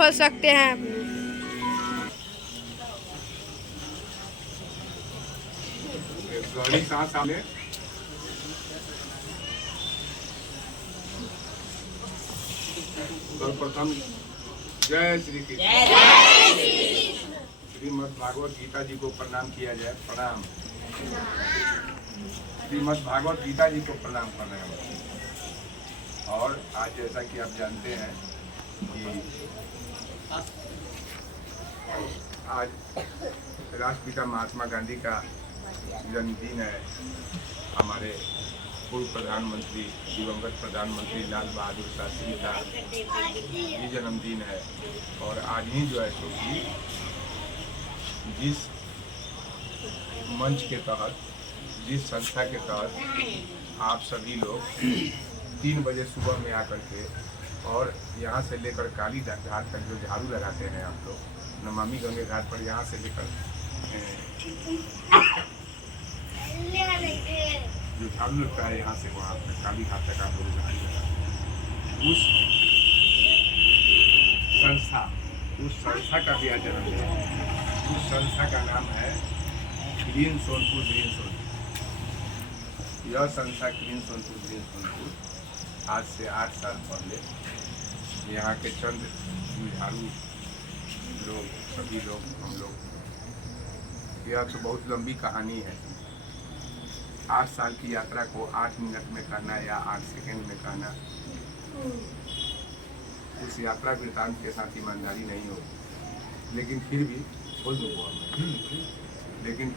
खोल सकते हैं। गहरी सांस लें। सर्वप्रथम जय श्री कृष्ण। श्रीमद् भागवत गीता जी को प्रणाम किया जाए। प्रणाम। श्रीमद् भागवत गीता जी को प्रणाम कर रहे हैं। और आज जैसा कि आप जानते हैं कि आज राष्ट्रपिता महात्मा गांधी का जन्मदिन है। हमारे पूर्व प्रधानमंत्री दिवंगत प्रधानमंत्री लाल बहादुर शास्त्री का ये जन्मदिन है। और आज ही जो है तो कि जिस मंच के तहत, जिस संस्था के तहत आप सभी लोग 3 बजे सुबह में आकर के और यहाँ से लेकर काली घाट तक जो झाड़ू लगाते हैं आप लोग, नमामि गंगे घाट पर यहाँ से लेकर जो झाड़ू लगता है यहाँ से वहाँ पर काली घाट तक आप लोग झाड़ू लगाते हैं। उस संस्था का भी आज जन्मदिन है। उस संस्था का नाम है ग्रीन सोनपुर ग्रीन सोनपुर। यह संस्था ग्रीन सोनपुर ग्रीन सोनपुर आज से 8 साल पहले यहाँ के चंद झाड़ू लोग, सभी लोग, हम लोग, यह तो बहुत लंबी कहानी है। 8 साल की यात्रा को 8 मिनट में करना या 8 सेकंड में करना, उस यात्रा वृतांत के साथ ईमानदारी नहीं होगी। लेकिन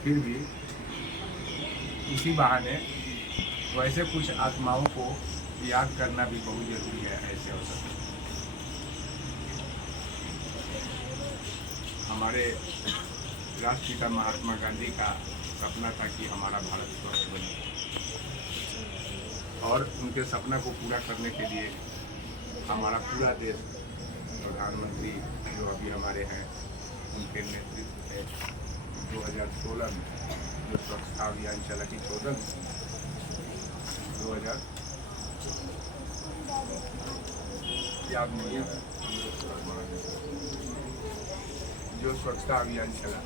फिर भी इसी बहाने वैसे कुछ आत्माओं को याद करना भी बहुत जरूरी है। ऐसे अवसर पर हमारे राष्ट्रपिता महात्मा गांधी का सपना था कि हमारा भारत स्वस्थ बने, और उनके सपना को पूरा करने के लिए हमारा पूरा देश, प्रधानमंत्री जो अभी हमारे हैं उनके नेतृत्व में 2016 में जो स्वच्छता अभियान चला कि 14 में 2000 याद नहीं है, जो स्वच्छता अभियान चला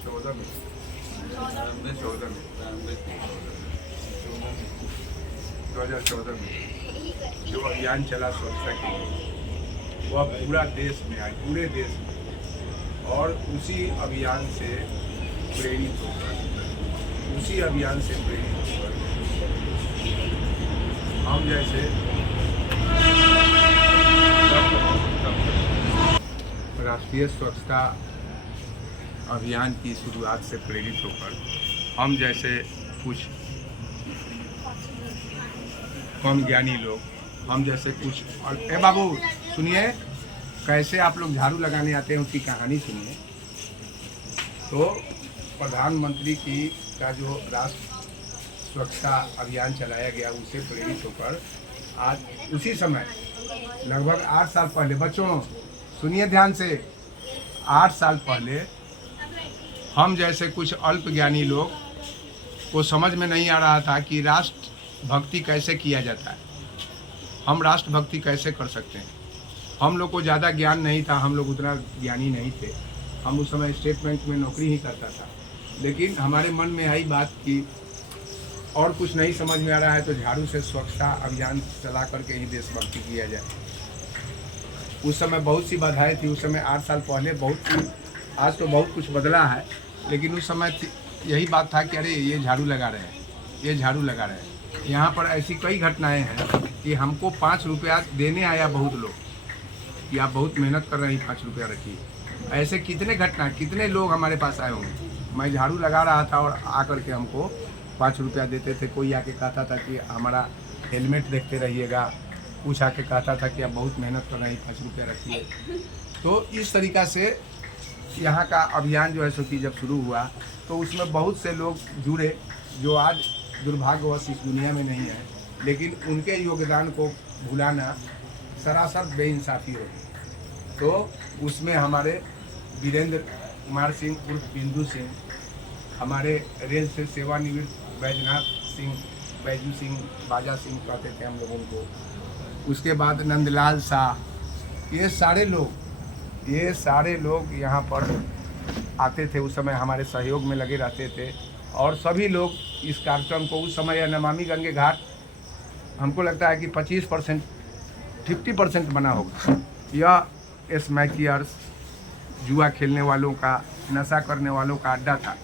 14 में 2014 में जो अभियान चला स्वच्छता के लिए, वह पूरा देश में आज, पूरे देश में, और उसी अभियान से प्रेरित होकर हम जैसे राष्ट्रीय स्वच्छता अभियान की शुरुआत से प्रेरित होकर हम जैसे कुछ कम ज्ञानी लोग, हम जैसे कुछ, और बाबू सुनिए, कैसे आप लोग झाड़ू लगाने आते हैं उसकी कहानी सुनिए। तो प्रधानमंत्री की का जो राष्ट्र स्वच्छता अभियान चलाया गया, उससे प्रेरित होकर आज उसी समय लगभग 8 साल पहले, बच्चों सुनिए ध्यान से, 8 साल पहले हम जैसे कुछ अल्प ज्ञानी लोग को समझ में नहीं आ रहा था कि राष्ट्र भक्ति कैसे किया जाता है, हम राष्ट्र भक्ति कैसे कर सकते हैं। हम लोग को ज़्यादा ज्ञान नहीं था, हम लोग उतना ज्ञानी नहीं थे। हम उस समय स्टेट बैंक में नौकरी ही करता था। लेकिन हमारे मन में आई बात कि और कुछ नहीं समझ में आ रहा है तो झाड़ू से स्वच्छता अभियान चला करके ही देशभक्ति किया जाए। उस समय बहुत सी बाधाएं थी। उस समय 8 साल पहले आज तो बहुत कुछ बदला है, लेकिन उस समय यही बात था कि अरे ये झाड़ू लगा रहे हैं, ये झाड़ू लगा रहे हैं। यहाँ पर ऐसी कई घटनाएं हैं कि हमको 5 रुपया देने आया बहुत लोग कि आप बहुत मेहनत कर रहे हैं, 5 रुपया रखिए। ऐसे कितने लोग हमारे पास आए होंगे। मैं झाड़ू लगा रहा था और आकर के हमको 5 रुपया देते थे। कोई आके कहता था कि हमारा हेलमेट देखते रहिएगा, कुछ आके कहता था कि आप बहुत मेहनत कर रहे हैं, 5 रुपया रखिए। तो इस तरीक़ा से यहाँ का अभियान जो है सो कि जब शुरू हुआ तो उसमें बहुत से लोग जुड़े जो आज दुर्भाग्यवश इस दुनिया में नहीं है, लेकिन उनके योगदान को भुलाना सरासर बेइंसाफ़ी होगी। तो उसमें हमारे वीरेंद्र कुमार सिंह उर्फ बिंदु सिंह, हमारे रेल से सेवानिवृत्त बैजू सिंह बाजा सिंह कहते थे हम लोग उनको। उसके बाद नंदलाल शाह, ये सारे लोग यहाँ पर आते थे, उस समय हमारे सहयोग में लगे रहते थे। और सभी लोग इस कार्यक्रम को उस समय नमामि गंगे घाट हमको लगता है कि 25% 50% बना होगा। यह स्मैकियर्स, जुआ खेलने वालों का, नशा करने वालों का अड्डा था।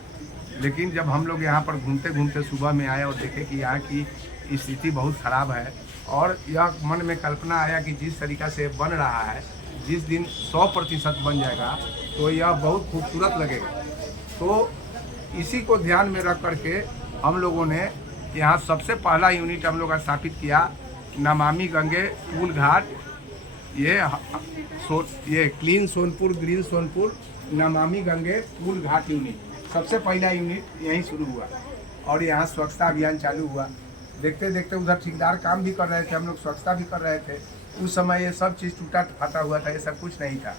लेकिन जब हम लोग यहाँ पर घूमते घूमते सुबह में आए और देखे कि यहाँ की स्थिति बहुत ख़राब है, और यह मन में कल्पना आया कि जिस तरीक़ा से बन रहा है, जिस दिन 100% बन जाएगा तो यह बहुत खूबसूरत लगेगा। तो इसी को ध्यान में रख करके हम लोगों ने यहाँ सबसे पहला यूनिट हम लोग स्थापित किया, नमामि गंगे पूल घाट। ये clean Sonpur, green Sonpur, Namami Gange pool घाट यूनिट, सबसे पहला यूनिट यहीं शुरू हुआ। और यहाँ स्वच्छता अभियान चालू हुआ। देखते देखते उधर ठेकेदार काम भी कर रहे थे, हम लोग स्वच्छता भी कर रहे थे। उस समय ये सब चीज़ टूटा फाटा हुआ था, ये सब कुछ नहीं था।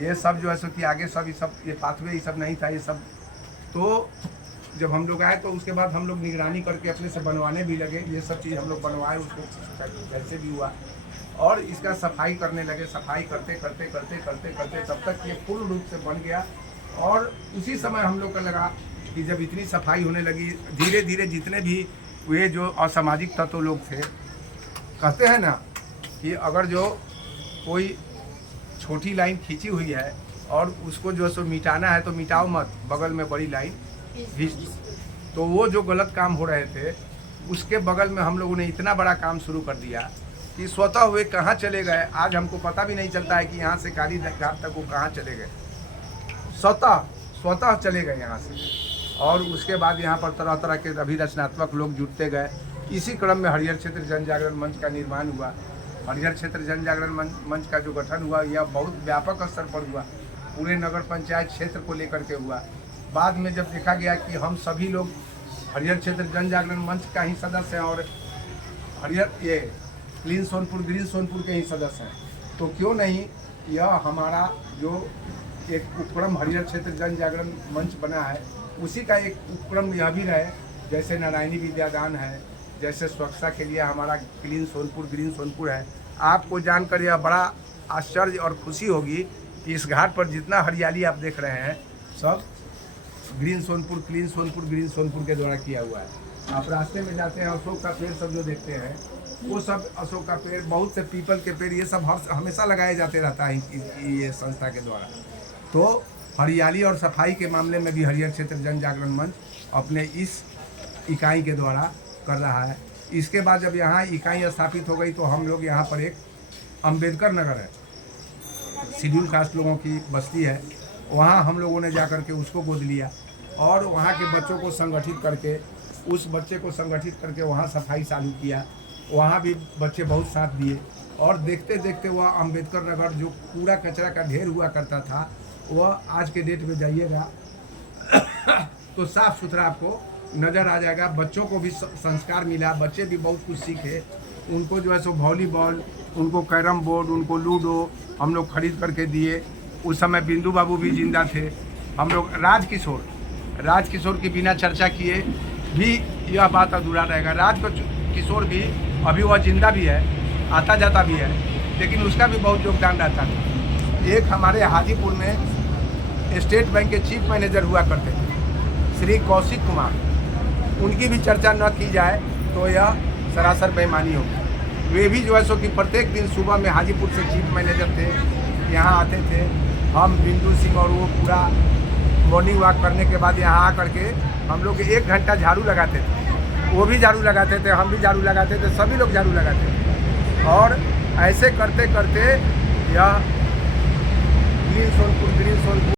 ये सब जो है सो कि आगे सब ये पाथवे ये सब नहीं था ये सब। तो जब हम लोग आए तो उसके बाद हम लोग निगरानी करके अपने से बनवाने भी लगे। ये सब चीज़ हम लोग बनवाए, उसको कैसे भी हुआ। और इसका सफाई करने लगे। सफाई करते करते करते करते करते तब तक ये पूर्ण रूप से बन गया। और उसी समय हम लोग को लगा कि जब इतनी सफाई होने लगी, धीरे धीरे जितने भी वे जो असामाजिक तत्व लोग थे, कहते हैं ना कि अगर जो कोई छोटी लाइन खींची हुई है और उसको जो है सो मिटाना है तो मिटाओ मत, बगल में बड़ी लाइन खींच दो। तो वो जो गलत काम हो रहे थे उसके बगल में हम लोगों ने इतना बड़ा काम शुरू कर दिया कि स्वतः हुए कहाँ चले गए आज हमको पता भी नहीं चलता है कि यहाँ से काली घाट तक वो कहाँ चले गए। स्वतः चले गए यहाँ से। और उसके बाद यहाँ पर तरह तरह के अभी रचनात्मक लोग जुटते गए। इसी क्रम में हरिहर क्षेत्र जन जागरण मंच का निर्माण हुआ। हरिहर क्षेत्र जन जागरण मंच का जो गठन हुआ यह बहुत व्यापक स्तर पर हुआ, पूरे नगर पंचायत क्षेत्र को लेकर के हुआ। बाद में जब देखा गया कि हम सभी लोग हरिहर क्षेत्र जन जागरण मंच का ही सदस्य हैं और ये क्लीन सोनपुर, ग्रीन सोनपुर के ही सदस्य हैं, तो क्यों नहीं यह हमारा जो एक उपक्रम हरिहर क्षेत्र जन जागरण मंच बना है उसी का एक उपक्रम यह भी रहे। जैसे नारायणी विद्यादान है, जैसे स्वच्छता के लिए हमारा क्लीन सोनपुर, ग्रीन सोनपुर है। आपको जानकर यह बड़ा आश्चर्य और खुशी होगी कि इस घाट पर जितना हरियाली आप देख रहे हैं सब green Sonpur, clean Sonpur, green Sonpur के द्वारा किया हुआ है। आप रास्ते में जाते हैं, अशोक का पेड़ सब जो देखते हैं वो सब अशोक का पेड़, बहुत से पीपल के पेड़, ये सब हमेशा लगाए जाते रहता है ये संस्था के द्वारा। तो हरियाली और सफाई के मामले में भी हरिहर क्षेत्र जन जागरण मंच अपने इस इकाई के द्वारा कर रहा है। इसके बाद जब यहाँ इकाई स्थापित हो गई तो हम लोग यहाँ पर एक अंबेडकर नगर है, शेड्यूल कास्ट लोगों की बस्ती है, वहाँ हम लोगों ने जाकर के उसको गोद लिया और वहाँ के बच्चों को संगठित करके, उस बच्चे को संगठित करके वहाँ सफाई चालू किया। वहाँ भी बच्चे बहुत साथ दिए और देखते देखते वह अंबेडकर नगर जो पूरा कचरा का ढेर हुआ करता था वह आज के डेट में जाइएगा तो साफ़ सुथरा आपको नज़र आ जाएगा। बच्चों को भी संस्कार मिला, बच्चे भी बहुत कुछ सीखे। उनको जो है सो वॉलीबॉल, उनको कैरम बोर्ड, उनको लूडो हम लोग खरीद करके दिए। उस समय बिंदु बाबू भी जिंदा थे। हम लोग राजकिशोर की बिना चर्चा किए भी यह बात अधूरा रहेगा। राजकिशोर भी अभी वह जिंदा भी है, आता जाता भी है, लेकिन उसका भी बहुत योगदान रहता था। एक हमारे हाजीपुर में स्टेट बैंक के चीफ मैनेजर हुआ करते थे, श्री कौशिक कुमार, उनकी भी चर्चा न की जाए तो यह सरासर बेईमानी होगी। वे भी जो है सो कि प्रत्येक दिन सुबह में हाजीपुर से चीफ मैनेजर थे, यहाँ आते थे। हम बिंदु सिंह और वो पूरा मॉर्निंग वॉक करने के बाद यहाँ आ करके हम लोग 1 घंटा झाड़ू लगाते थे। वो भी झाड़ू लगाते थे, हम भी झाड़ू लगाते थे, सभी लोग झाड़ू लगाते थे। और ऐसे करते करते यह ग्रीन सोनपुर